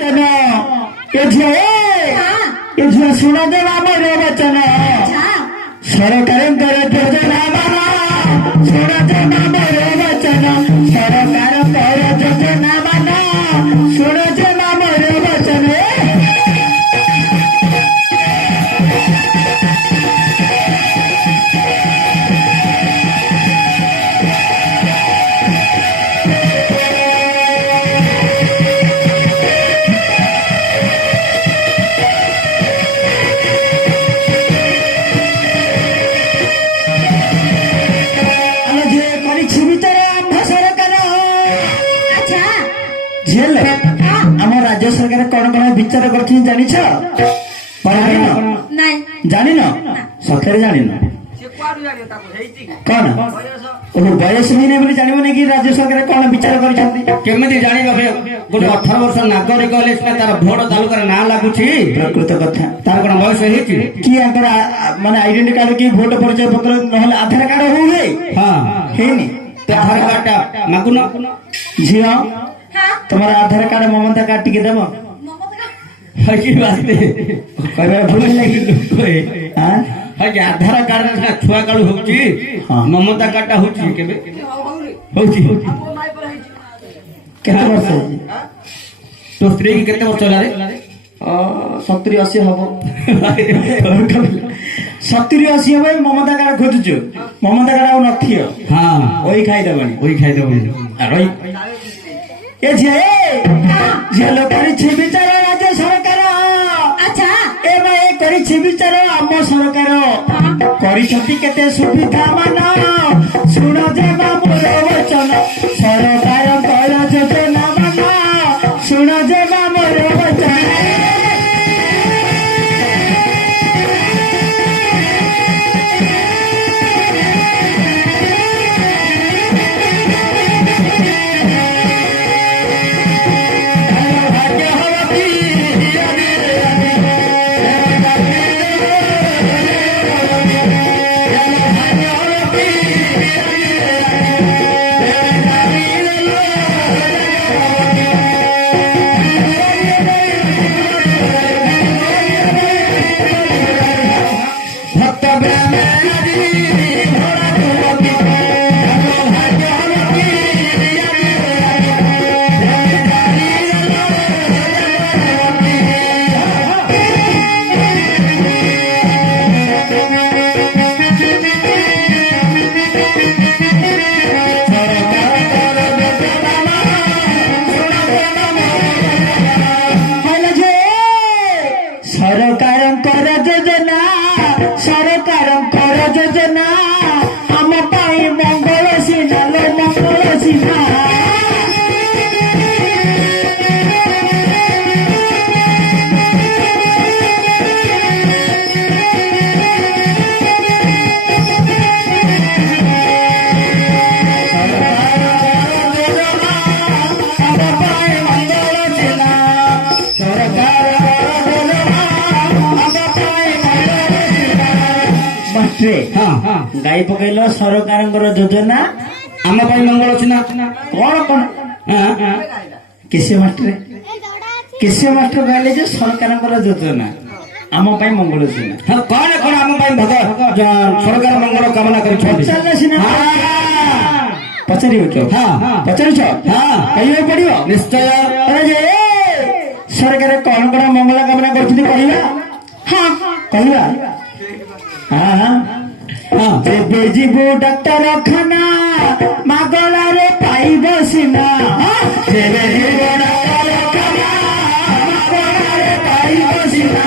वचन ये झियो शुण दे आमर वचन सरकार योजना मान शुण दे आमर वचन सरकार योजना मान शुण दे आमर वचन आम राज्य सरकार कौन कौन विचार कर जान सतरे जान कौन बयस भी नहीं जानवे कि राज्य सरकार कौन विचार करमी जान गोटे 18 वर्ष नागरिक हेल्ले तार भोट तालुकार ना लगुच प्रकृत कथा तार कौन बयस कि माने आइडेंटिटी कार्ड कि भोट परिचय पत्र ना आधार कार्ड हो आधार कार्ड मागुन झील तुम्हारा आधार कार्ड ममता कार्ड टिके देव भूल लगे आधार कार्ड छुआ कालू हो ममता कार्ड हो वर्ष तो स्त्री की केते वर्ष रे 70-80 हम 70-80 हम ममता कार्ड खोजुचु ममता कार्ड आउ नथि हां ओई खाइदबनी ए झे लोक विचार राज्य सरकार अच्छा ए करी विचार आम सरकार केते सुविधा मान शुण जे मोर वचन सरकार योजना मान शुण जे मोर वचन गाई पकड़ सरकार योजना आम मंगल अच्छी ना कौन कौन केसी मास्टर कहले जो सरकार योजना आम मंगल अच्छी ना कौन कौन आम भग सरकार मंगल कामना कर पचार कह पड़ो निश्चय सरकार कौन कौन मंगल कामना कर जीवु डाक्तर खाना मागणारे पाइब सीना जीवु डाक्तर खाना मागणारे पाइब सीना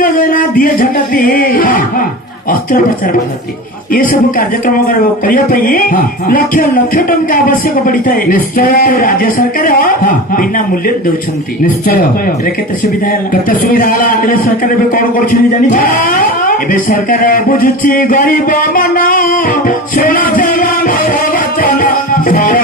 योजना दिए झटती अस्त्र प्रचार पद्धति ये सब कार्यक्रम करने लक्ष लक्ष टंका आवश्यक पड़ी था निश्चय राज्य सरकार बिना मूल्य दौरान निश्चय केते सुविधा है केते सुविधा है सरकार एबे कौन कर जानी एबे सरकार बुझुची गरीब मन सुना मोर वचन